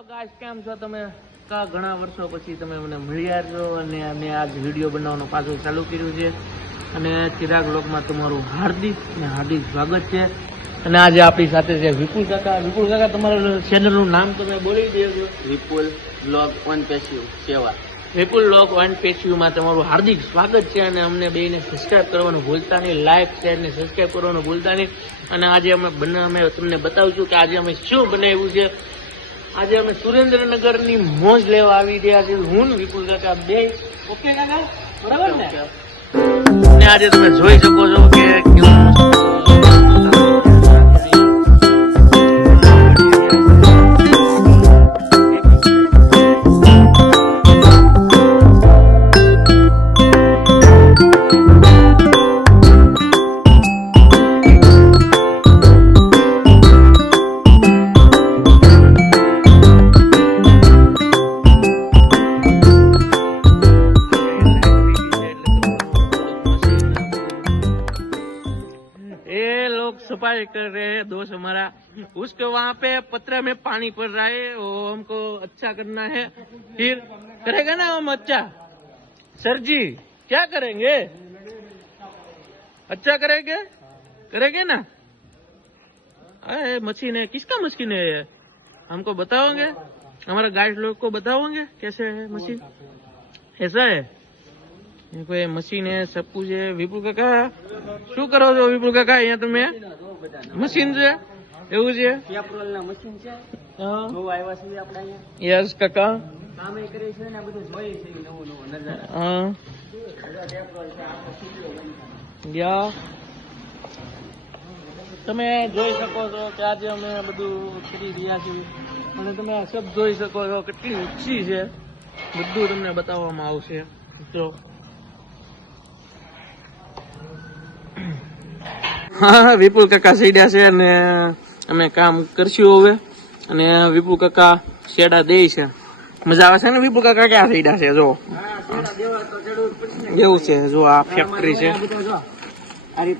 Hello guys, કેમ છો તમે? ઘણા વર્ષો પછી તમે મને મળ્યા છો અને મેં આજ વિડીયો બનાવવાનું પાછું ચાલુ કર્યું છે અને ચિરાગ વ્લોગમાં તમારું હાર્દિક સ્વાગત છે. અને આજે આપણી સાથે છે વિપુલ કાકા. તમારા ચેનલનું નામ તમે બોલી દેજો. વિપુલ બ્લોગ ઓન પેશિવ સેવા. વિપુલ વ્લોગ ઓન પેશિવમાં તમારું હાર્દિક સ્વાગત છે અને અમને બેને સબસ્ક્રાઇબ કરવાનું ભૂલતા નહીં, લાઇક શેર ને સબસ્ક્રાઇબ કરવાનું ભૂલતા નહીં. અને આજે અમે તમને બતાવીશું કે આજે અમે શું બનાવ્યું છે. આજે અમે સુરેન્દ્રનગરની મોજ લેવા આવી રહ્યા છીએ, હું ને વિપુલ કાકા બે. ઓકે કાકા, બરાબર ને? અને આજે તમે જોઈ શકો છો કે सफाई कर रहे हैं दोस्त हमारा. उसके वहाँ पे पत्र में पानी पड़ रहा है, वो हमको अच्छा करना है. फिर करेगा ना हम अच्छा? सर जी क्या करेंगे? अच्छा करेंगे ना? अरे मशीन है, किसका मशीन है ये? हमको बताओगे? हमारे गाइड लोग को बताओगे कैसे है मशीन? ऐसा है, कोई मशीन है, सब कुछ है. વિપુલ કાકા શું કરો છો? વિપુલ કાકા અહીંયા તમે મશીન છે એવું છે? પેટ્રોલ ના મશીન છે. નવું આવ્યા છે આપણે અહીંયા. યસ કાકા, કામ એ કરે છે ને આ બધું જોઈએ છે નવું નજારા. હા યા તમે જોઈ શકો છો કે આજે અમે બધું કરી રહ્યા છીએ અને તમે આ સબ જોઈ શકો છો કેટલી ઊંચી છે. બધું તમને બતાવવામાં આવશે. જો હા, વિપુલ કાકા શેડા છે અને અમે કામ કરશું હવે. અને વિપુલ કાકા શેડા દે છે. મજા આવે છે ને? વિપુલ કાકા ક્યાં શેડા છે? જો એવું છે. જો આ ફેક્ટરી છે.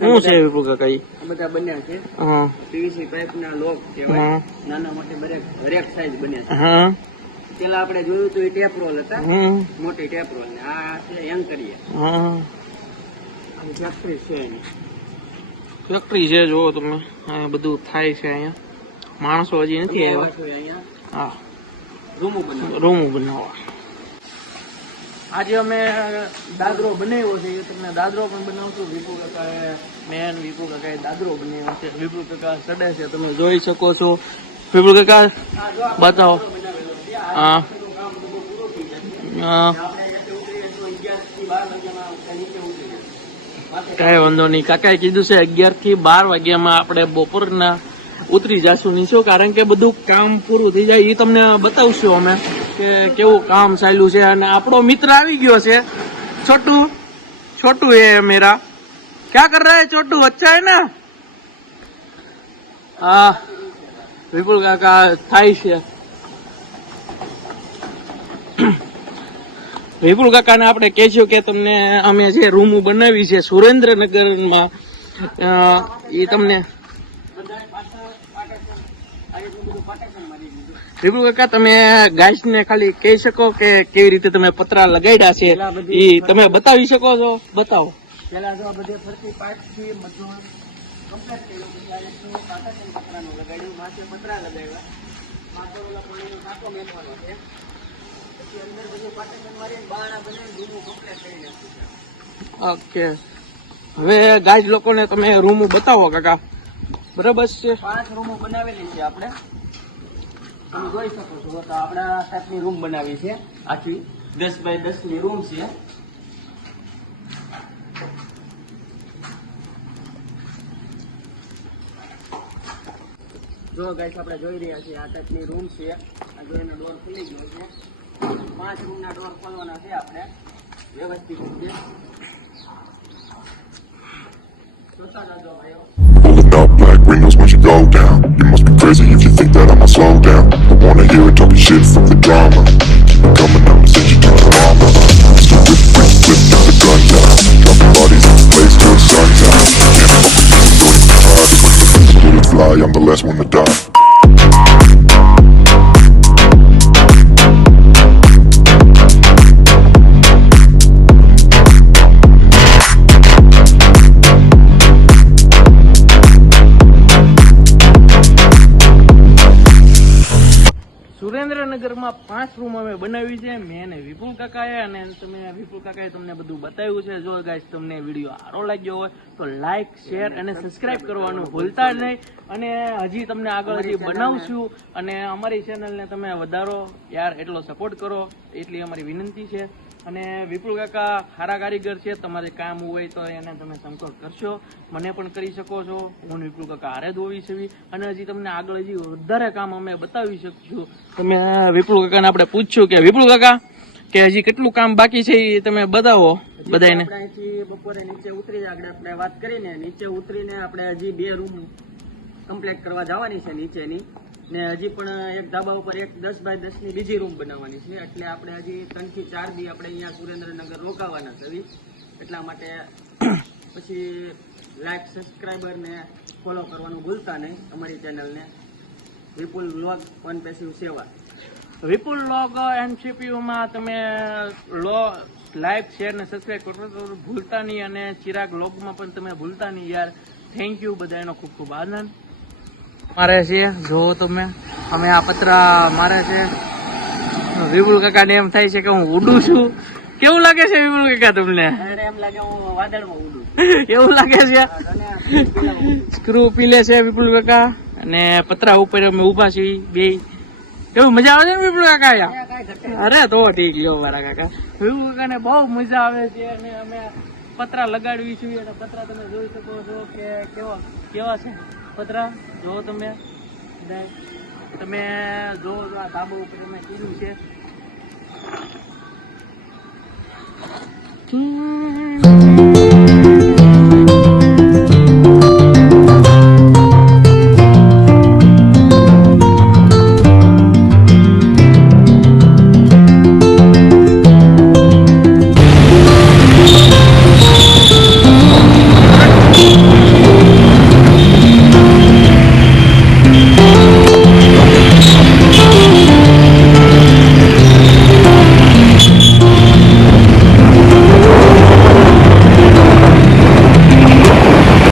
શું છે વિપુલ કાકા? બધા બન્યા છે. હા, પીવીસી પાઇપ ના લોક કહેવાય. નાના મોટે દરેક સાઈઝ બન્યા છે. હા, પેલા આપણે જોયું તો એ ટેપ રોલ હતા, મોટી ટેપ રોલ ને આ છે એન્કરિયા. હા, ફેક્ટરી છે એની. ફેક્ટરી છે. જો તમે બધું થાય છે અહીંયા. માણસો હજી નથી આવ્યા. અહીંયા હા, રૂમો બનાવવા. બનાવવા. આજે અમે દાદરો બનાવ્યો છે. એ તમને દાદરો પણ બનાવશું. વિપુલ કાકાએ વિપુલ કાકાએ દાદરો બનાવ્યો છે. વિપુલ કાકા સડે છે, તમે જોઈ શકો છો. વિપુલ કાકા બતાવો. હા, કઈ વાંધો નહીં. કાકાએ કીધું છે 11 થી 12 વાગ્યામાં આપણે બપોરના ઉતરી જશું નીચે, કારણ કે બધું કામ પૂરું થઈ જાય. એ તમને બતાવશું અમે કે કેવું કામ ચાલ્યું છે. અને આપણો મિત્ર આવી ગયો છે, छोटू है मेरा. क्या कर रहा है छोटू? अच्छा है ना? हाँ, विपुल काका થાય છે. વિપુલ કાકાને આપણે કહેશું કે તમને અમે જે રૂમ બનાવી છે સુરેન્દ્રનગરમાં, એ તમને વિપુલ કાકા તમે ગાઈસ ને ખાલી કહી શકો કે કેવી રીતે તમે પતરા લગાડ્યા છે એ તમે બતાવી શકો છો? બતાવો. પેલા જો બધે ફરતી પાઇપ થી બધું કમ્પ્લીટ કર્યું. પછી આ રીતનું પાટાકન પતરાનું લગાડ્યું, માથે પતરા લગાવ્યા, માથે ઓલા પાણીનો કાંટો મેળવાનો છે. પછી અંદર બધું પાટાકન મારીને બાણા બનાવીને રૂમ કમ્પ્લીટ કરી નાખ્યું. ઓકે, હવે ગાઈસ લોકોને તમે રૂમ બતાવો કાકા. બરાબર છે. 5 રૂમો બનાવેલી છે આપણે. તમે જોઈ શકો છો. તો આપણા ટાઈપની રૂમ બનાવી છે. આખી 10 બાય 10 ની રૂમ છે. જો ગાઈસ આપણે જોઈ રહ્યા છીએ આ ટાઈપની રૂમ છે. આ જો એનો ડોર ખુલી ગયો છે. 5 રૂમના ડોર ખોલવાના છે આપણે વ્યવસ્થિત રીતે. જોતા જાજો ભાઈઓ. Pulling up black windows once you go down. You must be crazy if you think that I'ma slow down. I wanna hear it talking shit from the drama. Keep it coming up, send you to the mama. Mr. Whip, flip, got the gun down. Dropping bodies in the place till the sun's out. Can't fuck with me, go to the high. I'm the last one to die. સુરેન્દ્રનગરમાં 5 room અમે બનાવી છે મેં અને વિપુલ કાકાએ, અને વિપુલ કાકાએ તમને બધું બતાવ્યું છે. જો ગાઈસ તમને વિડીયો સારો લાગ્યો હોય તો લાઈક, શેર અને સબસ્ક્રાઇબ કરવાનું ભૂલતા નહીં. અને હજી તમને આગળ હજી બનાવશું, અને અમારી ચેનલને તમે વધારો યાર, એટલો સપોર્ટ કરો એટલી અમારી વિનંતી છે. અને વિપુલ કાકા સારા કારીગર છે, તમારે કામ હોય તો એને તમે સંપર્ક કરશો, મને પણ કરી શકો છો. હું વિપુલ કાકા હારે જ હોવી છે, અને હજી તમને આગળ હજી વધારે કામ અમે બતાવી શકશું. તમે વિપુલ કાકાને આપણે પૂછશું કે વિપુલ કાકા કે હજી કેટલું કામ બાકી છે એ તમે બતાવો બધાને. આપણે અહીંથી બપોરે નીચે ઉતરી આગળ આપણે વાત કરીને નીચે ઉતરીને આપણે હજી 2 રૂમ કમ્પ્લીટ કરવા જવાની છે નીચેની, ને હજી પણ એક ધાબા ઉપર એક 10 બાય 10 ની બીજી રૂમ બનાવવાની છે. એટલે આપણે હજી 3 થી 4 દી આપણે અહીંયા સુરેન્દ્રનગર રોકાવાના છે. એટલા માટે પછી લાઈક, સબસ્ક્રાઈબર ને ફોલો કરવાનું ભૂલતા નહીં અમારી ચેનલને, વિપુલ વ્લોગ વન પેસિવ સેવા. વિપુલ વ્લોગ એન્ડ સીપીયુમાં તમે લાઈક, શેર ને સબસ્ક્રાઈબ કરવાનું ભૂલતા નહીં, અને ચિરાગ વ્લોગમાં પણ તમે ભૂલતા નહીં યાર. થેન્ક યુ બધાનો ખૂબ ખૂબ આનંદ. મારે છે જો તમે અમે આ પતરા મારે છે. વિપુલ કાકાને એમ થાય છે કે હું ઉડું છું. કેવું લાગે છે વિપુલ કાકા તમને? એમ લાગે હું વાદળમાં ઉડું એવું લાગે છે. સ્ક્રૂ પીલે છે વિપુલ કાકા, અને પતરા ઉપર અમે ઉભા છીએ બે. કેવું મજા આવે છે ને વિપુલ કાકા? અરે તો ઠીક લ્યો મારા કાકા. વિપુલ કાકાને બહુ મજા આવે છે, અને અમે પતરા લગાડવી છીએ. અને પતરા તમે જોઈ શકો છો કે કેવા છે પતરા. જો તમે જો આ ધાબા ઉપર અમે કર્યું છે.